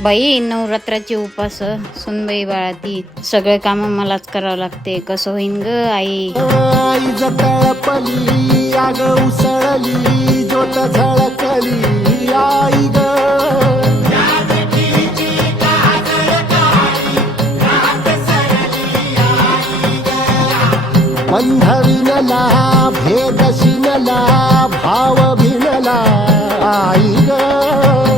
बाई नवरात्राची उपास सुनबाई बाळाती सगळे काम मलाच करावं लागते. कसं होईन ग आई? जतळपली आग उसळली ज्योत झळकली आई ग. बंधविनला भेद शिनला भाव भिनला आई ग.